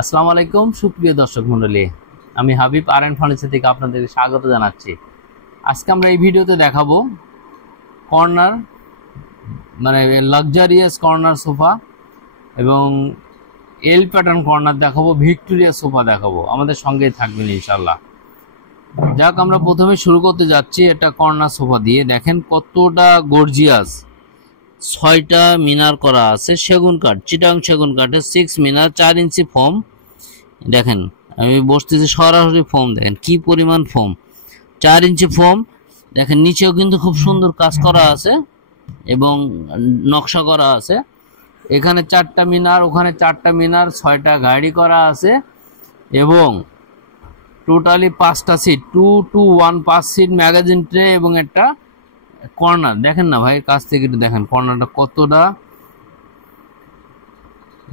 আসসালামু আলাইকুম সুপ্রিয় দর্শক মণ্ডলী, আমি হাবিব আরএন ফার্নিচার থেকে আপনাদেরকে স্বাগত জানাচ্ছি। আজকে আমরা এই ভিডিওতে দেখাবো কর্নার মানে লাক্সারিয়াস কর্নার সোফা এবং এল প্যাটার্ন কর্নার দেখাবো, ভিক্টোরিয়া সোফা দেখাবো। আমাদের সঙ্গেই থাকবেন ইনশাল্লাহ। যাক, আমরা প্রথমে শুরু করতে যাচ্ছি একটা কর্নার সোফা দিয়ে। দেখেন কতটা গর্জিয়াস, 6টা মিনার করা আছে সেগুন কাঠ, চিটাং সেগুন কাঠের 6 মিনার, 4 ইঞ্চি ফোম। দেখেন আমি বসতেছি, সরাসরি ফোম দেখেন কি পরিমাণ ফোম, 4 ইঞ্চি ফোম। দেখেন নিচেও কিন্তু খুব সুন্দর কাজ করা আছে এবং নকশা করা আছে। এখানে 4টা মিনার, ওখানে 4টা মিনার, 6টা গাড়ি করা আছে এবং টোটালি 5টা seat, 2 to 1, 5 seat magazine tray এবং একটা কর্নার। দেখেন না ভাই, কাছ থেকে একটু দেখেন কর্নারটা কতটা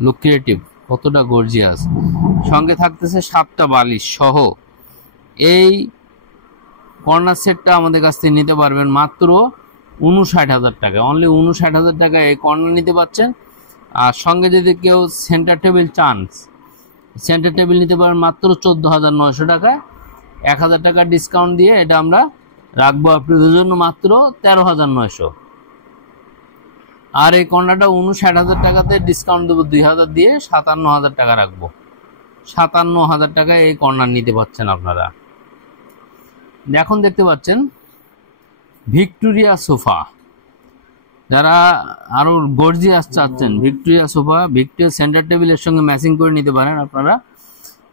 লুক্রেটিভ, কতটা গর্জিয়াস। সঙ্গে থাকতেছে 7টা বালিশ সহ। এই কর্নার সেটটা আমাদের কাছ থেকে নিতে পারবেন মাত্র 59,000 টাকা, অনলি 59,000 টাকায় এই কর্নার নিতে পারছেন। আর সঙ্গে যদি কেউ সেন্টার টেবিল চান, সেন্টার টেবিল নিতে পারেন মাত্র 14,900 টাকায়। 1,000 টাকা ডিসকাউন্ট দিয়ে এটা আমরা রাখবো আপনাদের জন্য মাত্র 13,900। আর এই কর্নারটা 59,000 টাকাতে ডিসকাউন্ট দেবো 2,000 দিয়ে 57,000 টাকা রাখবো। 57,000 টাকায় এই কর্নার নিতে পারছেন আপনারা। এখন দেখতে পাচ্ছেন ভিক্টোরিয়া সোফা। যারা আরো গর্জিয়াস চাচ্ছেন, ভিক্টোরিয়া সোফা, ভিক্টোরিয়া সেন্টার টেবিলের সঙ্গে ম্যাচিং করে নিতে পারেন আপনারা।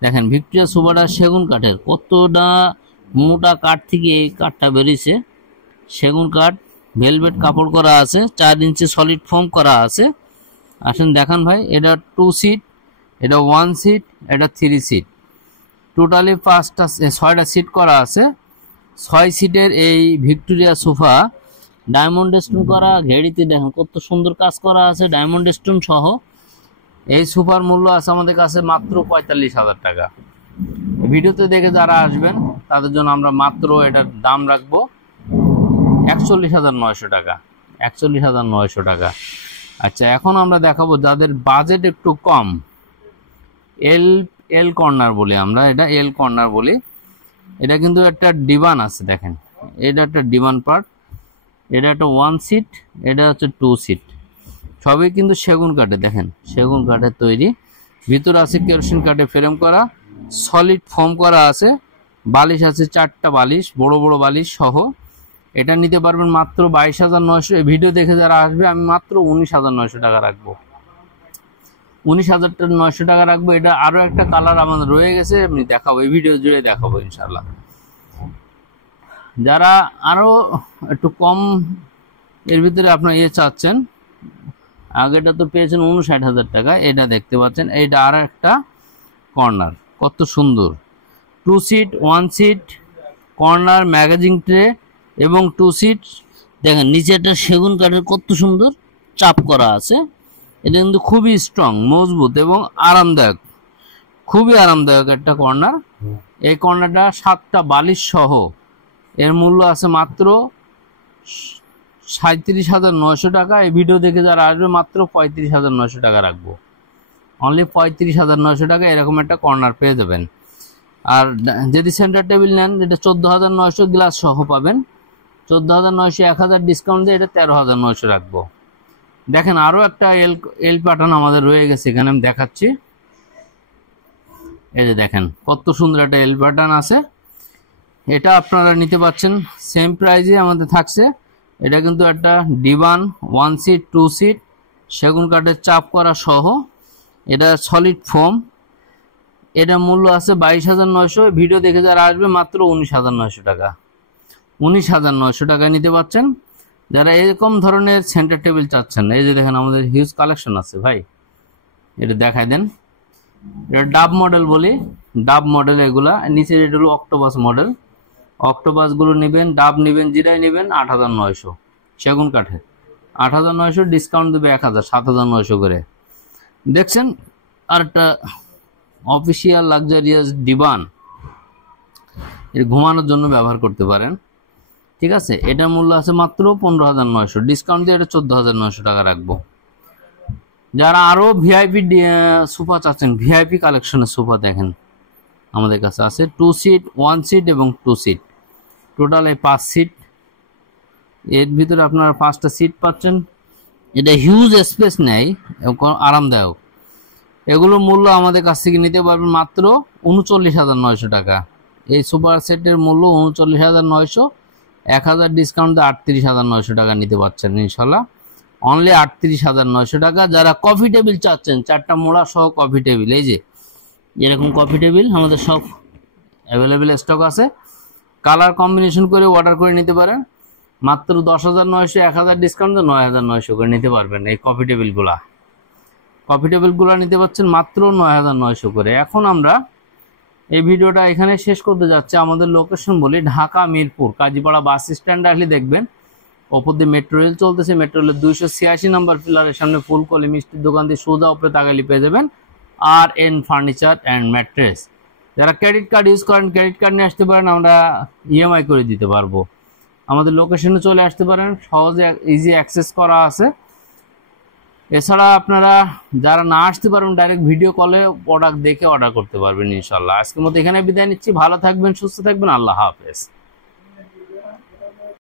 দেখেন ভিক্টোরিয়া সোফাটা সেগুন কাঠের, কতটা মোটা কাঠ থেকে এই কাঠটা বেরিয়েছে। সেগুন কাঠ, ভেলভেট কাপড় করা আছে, 4 ইঞ্চি সলিড ফোম করা আছে। আসেন দেখান ভাই, এটা 2 সিট, এটা 1 সিট, এটা 3 সিট, টোটালি 6টা সিট করা আছে। 6 সিটের এই ভিক্টোরিয়া সোফা ডায়মন্ড স্টোন করা, ঘেড়িতে দেখেন কত সুন্দর কাজ করা আছে ডায়মন্ড স্টোন সহ। এই সোফার মূল্য আছে আমাদের কাছে মাত্র 45,000 টাকা। ভিডিওতে দেখে যারা আসবেন তাদের জন্য আমরা মাত্র এটার দাম রাখবো 41,900 টাকা, 41,900 টাকা। আচ্ছা, এখন আমরা দেখাবো যাদের বাজেট একটু কম, এল কর্নার বলি আমরা, এটা এল কর্নার বলি। এটা কিন্তু একটা ডিভান আছে, দেখেন এটা একটা ডিভান পার্ট, এটা একটা 1 সিট, এটা হচ্ছে 2 সিট। সবই কিন্তু সেগুন কাঠে, দেখেন সেগুন কাঠের তৈরি। ভিতরে আছে কেরোসিন কাঠে ফ্রেম করা, সলিড ফোম করা আছে। বালিশ আছে 4টা বালিশ, বড় বড় বালিশ সহ। এটা নিতে পারবেন মাত্র 22,900। এই ভিডিও দেখে যারা আসবে আমি মাত্র 19,900 টাকা রাখবো, 19,900 টাকা রাখবো। এটা আরো একটা কালার আমাদের রয়ে গেছে, আমি দেখাবো, এই ভিডিও জুড়ে দেখাবো ইনশাল্লাহ। যারা আরো একটু কম এর ভিতরে আপনার চাচ্ছেন, আগেটা তো পেয়েছেন 59,000 টাকা, এটা দেখতে পাচ্ছেন, এইটা আর একটা কর্নার, কত সুন্দর। 2 seat, 1 seat, corner, magazine tray এবং 2 সিট। দেখেন নিচে একটা সেগুন কাঠের কত সুন্দর চাপ করা আছে। এটা কিন্তু খুবই স্ট্রং, মজবুত এবং আরামদায়ক, খুবই আরামদায়ক একটা কর্নার। এই কর্নারটা 7টা বালিশ সহ এর মূল্য আছে মাত্র 37,900 টাকা। এই ভিডিও দেখে যারা আসবে মাত্র 35,900 টাকা রাখবো, অনলি 35,900 টাকা এরকম একটা কর্নার পেয়ে যাবেন। আর যদি সেন্টার টেবিল নেন, এটা 14,900 গ্লাস সহ পাবেন। 14,900, 1,000 ডিসকাউন্ট দিয়ে এটা 13,900 রাখবো। দেখেন আরো একটা এল প্যাটার্ন আমাদের রয়ে গেছে, এখানে আমি দেখাচ্ছি। এই যে দেখেন কত সুন্দর একটা এল প্যাটার্ন আছে। এটা আপনারা নিতে পারছেন সেম প্রাইজে আমাদের থাকছে। এটা কিন্তু একটা ডিভান, 1 সিট, 2 সিট, সেগুন কাঠের চাপ করা সহ, এটা সলিড ফোম। এটা মূল্য আছে 22,900। ভিডিও দেখে যারা আসবে মাত্র 19,900 টাকা, 19,900 টাকায় নিতে পারছেন। যারা এরকম ধরনের সেন্টার টেবিল চাচ্ছেন, এই যে দেখেন আমাদের হিউজ কালেকশন আছে ভাই, এটা দেখাই দেন। এটা ডাব মডেল বলি, ডাব মডেল এগুলা। নিচের এটা হলো অক্টোপাস মডেল, অক্টোপাস গুলো নেবেন, ডাব নেবেন, জিরাই নেবেন 8,900 সেগুন কাঠের, 8,900 ডিসকাউন্ট দেবে 1,000, 7,900 করে। দেখছেন আর একটা অফিসিয়াল লাক্সারিয়াস ডিভান, এর ঘুমানোর জন্য ব্যবহার করতে পারেন, ঠিক আছে। এটার মূল্য আছে মাত্র 15,900, ডিসকাউন্ট দিয়ে এটা 14,900 টাকা রাখবো। যারা আরো ভিআইপি সোফা চাচ্ছেন, ভিআইপি কালেকশনের সোফা দেখেন আমাদের কাছে আছে 2 সিট, 1 সিট এবং 2 সিট, টোটাল এই 5 সিট। এর ভিতরে আপনারা 5টা সিট পাচ্ছেন। এটা হিউজ স্পেস নেয়, আরামদায়ক। এগুলোর মূল্য আমাদের কাছ থেকে নিতে পারবেন মাত্র 39,900 টাকা। এই সুপার সেটের মূল্য 39,900, 1000 ডিসকাউন্ট 38,900 টাকা নিতে পারছেন ইনশাল্লাহ। অনলি 38,900 টাকা। যারা কফি টেবিল চাচ্ছেন, 4টা মোড়া সহ কফি টেবিল, এই যে এরকম কফি টেবিল আমাদের সব অ্যাভেলেবেল স্টক আছে। কালার কম্বিনেশন করে অর্ডার করে নিতে পারেন। মাত্র 10,900, 1000 ডিসকাউন্ট 9,900 করে নিতে পারবেন এই কফি টেবিলগুলা। কফি টেবিলগুলো নিতে পারছেন মাত্র 9,900 করে। এখন আমরা এই ভিডিওটা এখানে শেষ করতে যাচ্ছি। আমাদের লোকেশন বলি ঢাকা মিরপুর কাজীপাড়া বাস স্ট্যান্ডে আসলে দেখবেন ওপর দিয়ে মেট্রো রেল চলতেছে। মেট্রো রেলের 286 নম্বর পিলারের সামনে ফুলকলি মিষ্টির দোকান দিয়ে সোজা উপরে তাকালি পেয়ে যাবেন RN ফার্নিচার অ্যান্ড ম্যাট্রেস। যারা ক্রেডিট কার্ড ইউজ করেন, ক্রেডিট কার্ড নিয়ে আসতে পারেন, আমরা EMI করে দিতে পারবো। আমাদের লোকেশনে চলে আসতে পারেন, সহজে ইজি অ্যাক্সেস করা আছে। এছাড়া আপনারা যারা না আসতে পারবেন, ডাইরেক্ট ভিডিও কলে প্রোডাক্ট দেখে অর্ডার করতে পারবেন ইনশাল্লাহ। আজকের মতো এখানে বিদায় নিচ্ছি। ভালো থাকবেন, সুস্থ থাকবেন, আল্লাহ হাফেজ।